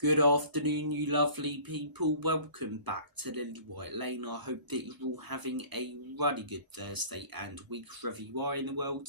Good afternoon, you lovely people. Welcome back to Lily White Lane. I hope that you're all having a really good Thursday and week wherever you are in the world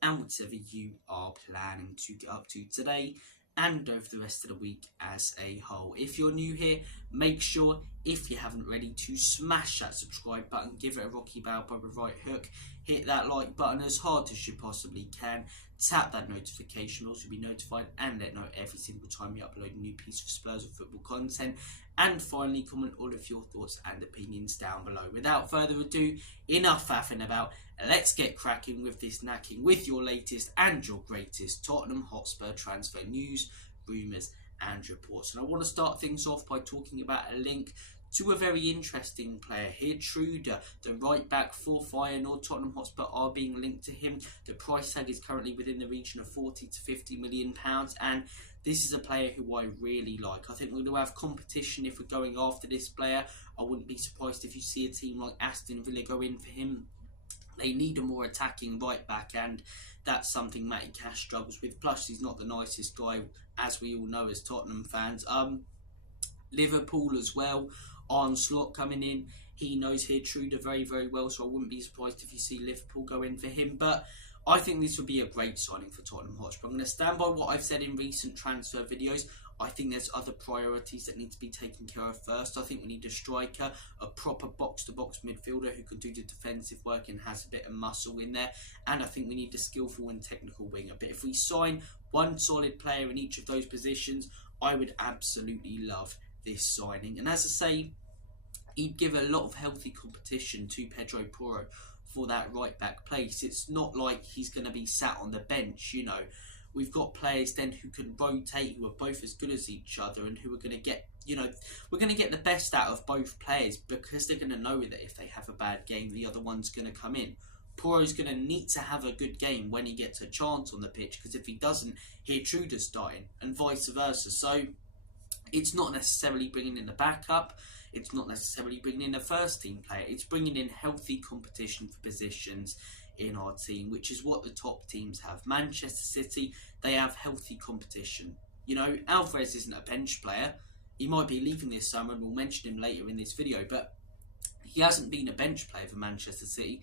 and whatever you are planning to get up to today and over the rest of the week as a whole. If you're new here, make sure, if you haven't already, to smash that subscribe button, give it a rocky bow by the right hook, hit that like button as hard as you possibly can, tap that notification bell to be notified and let know every single time you upload a new piece of Spurs or football content, and finally comment all of your thoughts and opinions down below. Without further ado, enough faffing about, let's get cracking with this knacking with your latest and your greatest Tottenham Hotspur transfer news, rumours and reports. And I want to start things off by talking about a link to a very interesting player, Geertruida, the right back for Feyenoord. Tottenham Hotspur are being linked to him. The price tag is currently within the region of £40 to £50 million, and this is a player who I really like. I think we're going to have competition if we're going after this player. I wouldn't be surprised if you see a team like Aston Villa go in for him. They need a more attacking right back, and that's something Matty Cash struggles with. Plus, he's not the nicest guy, as we all know as Tottenham fans. Liverpool as well. Onslaught coming in. He knows Geertruida very, very well, so I wouldn't be surprised if you see Liverpool go in for him. But I think this would be a great signing for Tottenham Hotspur. I'm going to stand by what I've said in recent transfer videos. I think there's other priorities that need to be taken care of first. I think we need a striker, a proper box-to-box midfielder who can do the defensive work and has a bit of muscle in there. And I think we need a skillful and technical winger. But if we sign one solid player in each of those positions, I would absolutely love this signing. And as I say, he'd give a lot of healthy competition to Pedro Porro for that right back place. It's not like he's going to be sat on the bench, you know. We've got players then who can rotate, who are both as good as each other, and who are going to get, you know, we're going to get the best out of both players, because they're going to know that if they have a bad game, the other one's going to come in. Porro's going to need to have a good game when he gets a chance on the pitch, because if he doesn't, Geertruida's starting, and vice versa. So it's not necessarily bringing in a backup. It's not necessarily bringing in a first team player. It's bringing in healthy competition for positions in our team, which is what the top teams have. Manchester City, they have healthy competition. You know, Alvarez isn't a bench player. He might be leaving this summer, and we'll mention him later in this video, but he hasn't been a bench player for Manchester City.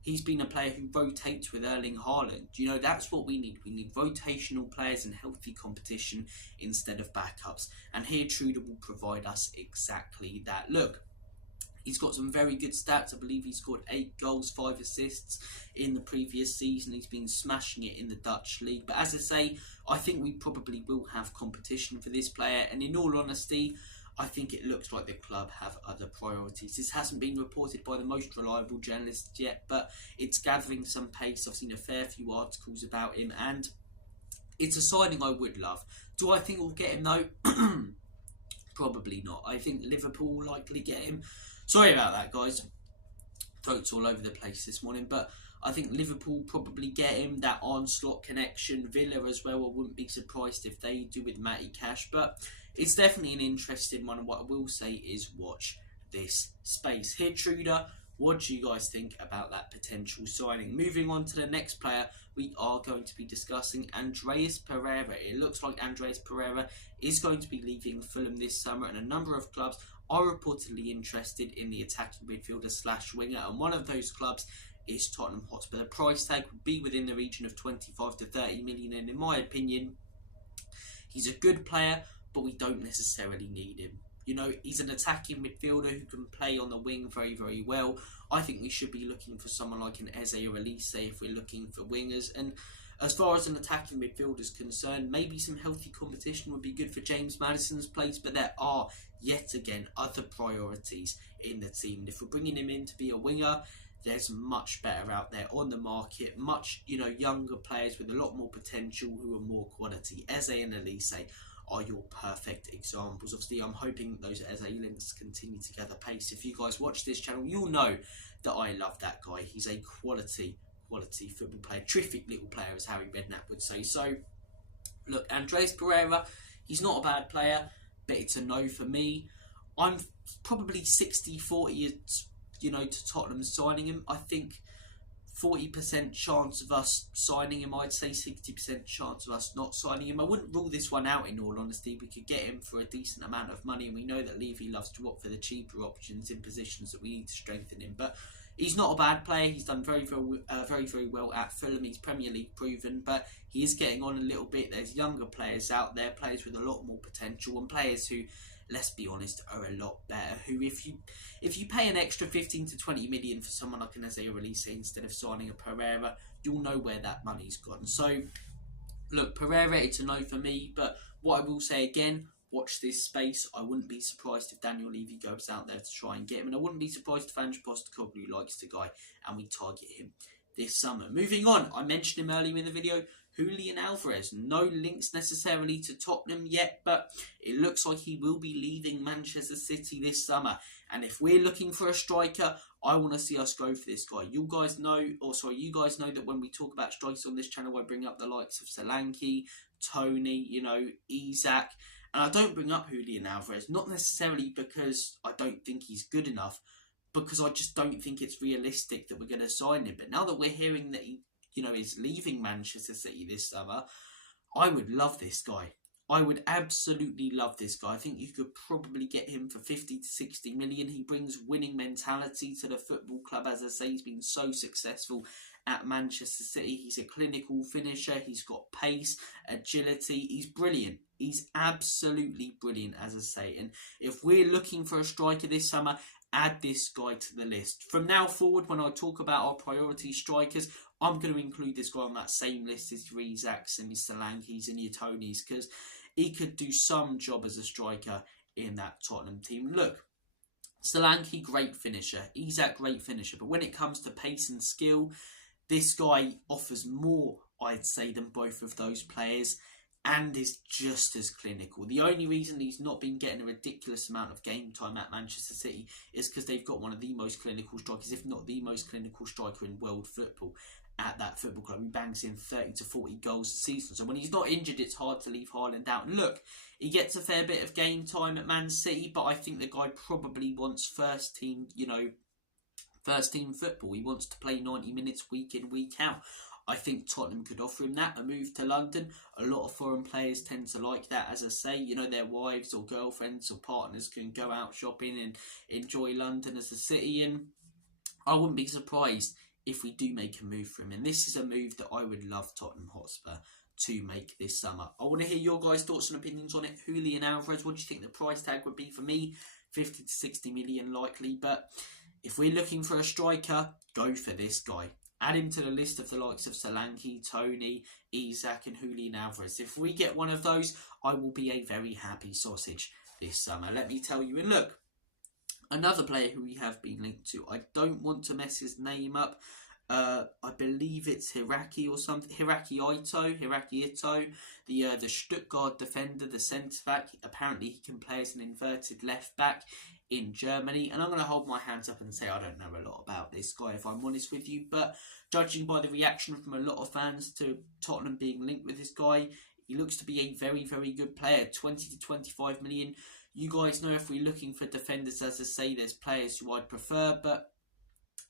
He's been a player who rotates with Erling Haaland. You know, that's what we need. We need rotational players and healthy competition instead of backups. And Geertruida will provide us exactly that. Look, he's got some very good stats. I believe he scored 8 goals, 5 assists in the previous season. He's been smashing it in the Dutch league. But as I say, I think we probably will have competition for this player. And in all honesty, I think it looks like the club have other priorities. This hasn't been reported by the most reliable journalists yet, but it's gathering some pace. I've seen a fair few articles about him, and it's a signing I would love. Do I think we'll get him though? Probably not. I think Liverpool will likely get him. Sorry about that, guys. Throats all over the place this morning, but I think Liverpool probably get him. That Onslaught connection, Villa as well. I wouldn't be surprised if they do with Matty Cash, but it's definitely an interesting one. And what I will say is watch this space. Geertruida, what do you guys think about that potential signing? Moving on to the next player, we are going to be discussing Andreas Peirera. It looks like Andreas Peirera is going to be leaving Fulham this summer, and a number of clubs are reportedly interested in the attacking midfielder / winger, and one of those clubs is Tottenham Hotspur. The price tag would be within the region of 25 to 30 million, and in my opinion, he's a good player, but we don't necessarily need him. You know, he's an attacking midfielder who can play on the wing very, very well. I think we should be looking for someone like an Eze or Elise if we're looking for wingers. And as far as an attacking midfielder is concerned, maybe some healthy competition would be good for James Maddison's place, but there are, yet again, other priorities in the team. And if we're bringing him in to be a winger, there's much better out there on the market. Much, you know, younger players with a lot more potential who are more quality. Eze and Elise are your perfect examples. Obviously, I'm hoping that those Eze links continue to gather pace. If you guys watch this channel, you'll know that I love that guy. He's a quality football player. Terrific little player, as Harry Redknapp would say. So, look, Andreas Peirera, he's not a bad player, but it's a no for me. I'm probably 60-40, you know, to Tottenham signing him. I think 40% chance of us signing him. I'd say 60% chance of us not signing him. I wouldn't rule this one out, in all honesty. We could get him for a decent amount of money, and we know that Levy loves to opt for the cheaper options in positions that we need to strengthen him. But he's not a bad player. He's done very well at Fulham. He's Premier League proven, but he is getting on a little bit. There's younger players out there, players with a lot more potential, and players who, let's be honest, are a lot better. Who, if you pay an extra 15 to 20 million for someone like an Isaiah Elise instead of signing a Peirera, you'll know where that money's gone. So, look, Peirera, it's a no for me. But what I will say again, watch this space. I wouldn't be surprised if Daniel Levy goes out there to try and get him, and I wouldn't be surprised if Ange Postecoglou likes the guy and we target him this summer. Moving on, I mentioned him earlier in the video. Julian Alvarez, no links necessarily to Tottenham yet, but it looks like he will be leaving Manchester City this summer. And if we're looking for a striker, I want to see us go for this guy. You guys know that when we talk about strikers on this channel, I bring up the likes of Solanke, Tony, Isak, and I don't bring up Julian Alvarez, not necessarily because I don't think he's good enough, because I just don't think it's realistic that we're going to sign him. But now that we're hearing that he is leaving Manchester City this summer, I would love this guy. I would absolutely love this guy. I think you could probably get him for 50 to 60 million. He brings winning mentality to the football club. As I say, he's been so successful at Manchester City. He's a clinical finisher. He's got pace, agility. He's brilliant. He's absolutely brilliant, as I say. And if we're looking for a striker this summer, add this guy to the list. From now forward, when I talk about our priority strikers, I'm going to include this guy on that same list as your Isaks and your Solankes and your Tonys, because he could do some job as a striker in that Tottenham team. Look, Solanke, great finisher. Isak, great finisher. But when it comes to pace and skill, this guy offers more, I'd say, than both of those players, and is just as clinical. The only reason he's not been getting a ridiculous amount of game time at Manchester City is because they've got one of the most clinical strikers, if not the most clinical striker in world football at that football club. He bangs in 30 to 40 goals a season. So when he's not injured, it's hard to leave Haaland out. And look, he gets a fair bit of game time at Man City, but I think the guy probably wants first team football. He wants to play 90 minutes week in, week out. I think Tottenham could offer him that, a move to London. A lot of foreign players tend to like that. As I say, their wives or girlfriends or partners can go out shopping and enjoy London as a city. And I wouldn't be surprised if we do make a move for him. And this is a move that I would love Tottenham Hotspur to make this summer. I want to hear your guys' thoughts and opinions on it. Julian Alvarez, what do you think the price tag would be for me? 50 to 60 million likely. But if we're looking for a striker, go for this guy. Add him to the list of the likes of Solanke, Tony, Isak and Julian Alvarez. If we get one of those, I will be a very happy sausage this summer, let me tell you. And look, another player who we have been linked to, I don't want to mess his name up. I believe it's Hiraki or something. Hiraki Ito, the Stuttgart defender, the centre back. Apparently he can play as an inverted left back in Germany, and I'm going to hold my hands up and say I don't know a lot about this guy, if I'm honest with you, but judging by the reaction from a lot of fans to Tottenham being linked with this guy, he looks to be a very, very good player. 20 to 25 million. You guys know if we're looking for defenders, as I say, there's players who I'd prefer, but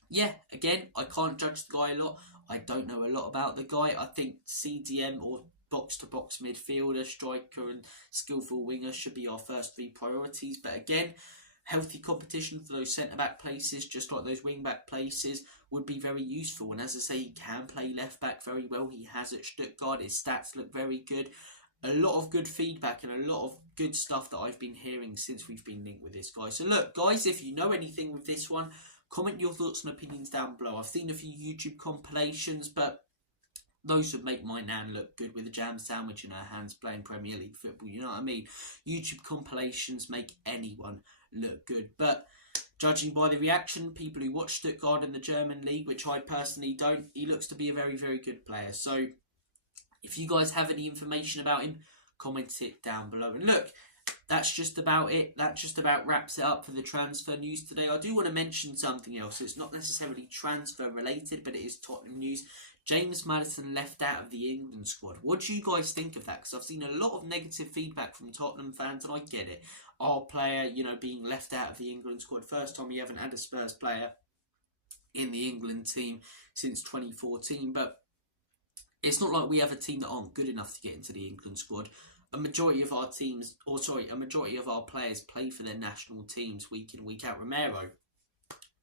yeah, again, I can't judge the guy a lot. I don't know a lot about the guy. I think CDM or box-to-box midfielder, striker and skillful winger should be our first three priorities, but again, healthy competition for those centre-back places, just like those wing-back places, would be very useful. And as I say, he can play left-back very well. He has at Stuttgart. His stats look very good. A lot of good feedback and a lot of good stuff that I've been hearing since we've been linked with this guy. So look, guys, if you know anything with this one, comment your thoughts and opinions down below. I've seen a few YouTube compilations, but those would make my nan look good with a jam sandwich in her hands playing Premier League football. You know what I mean? YouTube compilations make anyone look good. But judging by the reaction, people who watch Stuttgart in the German league, which I personally don't, he looks to be a very, very good player. So if you guys have any information about him, comment it down below. And look, that's just about it. That just about wraps it up for the transfer news today. I do want to mention something else. It's not necessarily transfer related, but it is Tottenham news. James Maddison left out of the England squad. What do you guys think of that? Because I've seen a lot of negative feedback from Tottenham fans, and I get it. Our player, being left out of the England squad. First time we haven't had a Spurs player in the England team since 2014, but it's not like we have a team that aren't good enough to get into the England squad. A majority of our players play for their national teams week in, week out. Romero,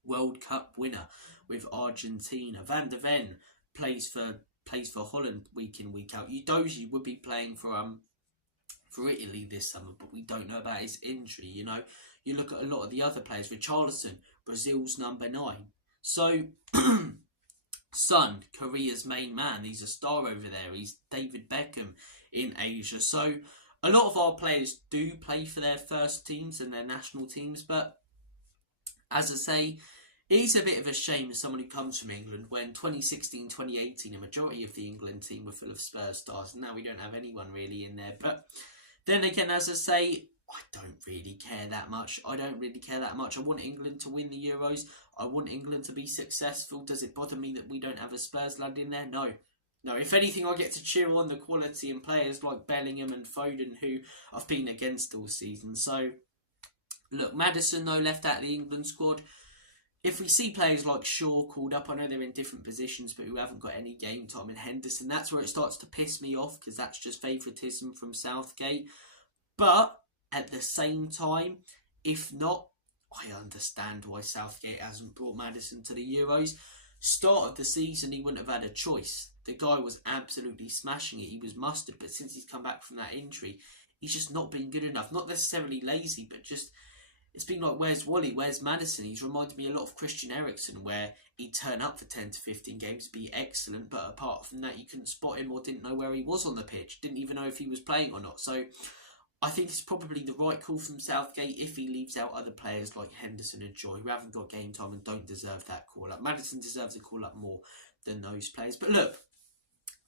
World Cup winner with Argentina. Van de Ven plays for Holland week in, week out. Udogie would be playing for Italy this summer, but we don't know about his injury. You know, you look at a lot of the other players. Richarlison, Brazil's number 9. So, Son, Korea's main man. He's a star over there. He's David Beckham in Asia. So, a lot of our players do play for their first teams and their national teams, but as I say, it is a bit of a shame as someone who comes from England when 2016-2018 a majority of the England team were full of Spurs stars, and now we don't have anyone really in there. But then again, as I say, I don't really care that much. I want England to win the Euros. I want England to be successful. Does it bother me that we don't have a Spurs lad in there? No. If anything, I get to cheer on the quality and players like Bellingham and Foden, who I've been against all season. So, look, Maddison, though, left out of the England squad. If we see players like Shaw called up, I know they're in different positions, but who haven't got any game time, and Henderson, that's where it starts to piss me off, because that's just favouritism from Southgate. But at the same time, if not, I understand why Southgate hasn't brought Maddison to the Euros. Start of the season, he wouldn't have had a choice. The guy was absolutely smashing it. He was mustard, but since he's come back from that injury, he's just not been good enough. Not necessarily lazy, but just, it's been like, where's Wally? Where's Maddison? He's reminded me a lot of Christian Eriksen, where he'd turn up for 10 to 15 games, be excellent, but apart from that, you couldn't spot him or didn't know where he was on the pitch. Didn't even know if he was playing or not. So I think it's probably the right call from Southgate if he leaves out other players like Henderson and Joy, who haven't got game time and don't deserve that call-up. Maddison deserves a call-up more than those players. But look,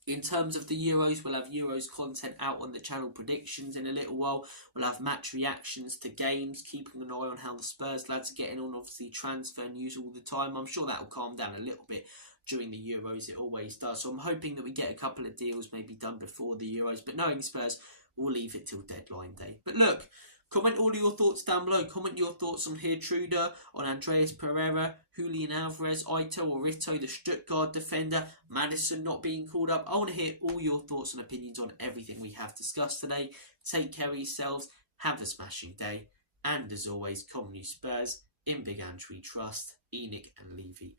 in terms of the Euros, we'll have Euros content out on the channel, predictions in a little while. We'll have match reactions to games, keeping an eye on how the Spurs lads are getting on. Obviously, transfer news all the time. I'm sure that will calm down a little bit during the Euros. It always does. So I'm hoping that we get a couple of deals maybe done before the Euros. But knowing Spurs, we'll leave it till deadline day. But look, comment all of your thoughts down below. Comment your thoughts on Geertruida, on Andreas Peirera, Julian Alvarez, Ito or Ito, the Stuttgart defender, Maddison not being called up. I want to hear all your thoughts and opinions on everything we have discussed today. Take care of yourselves. Have a smashing day. And as always, Common Spurs, in Big Andrew Trust, Enoch and Levy.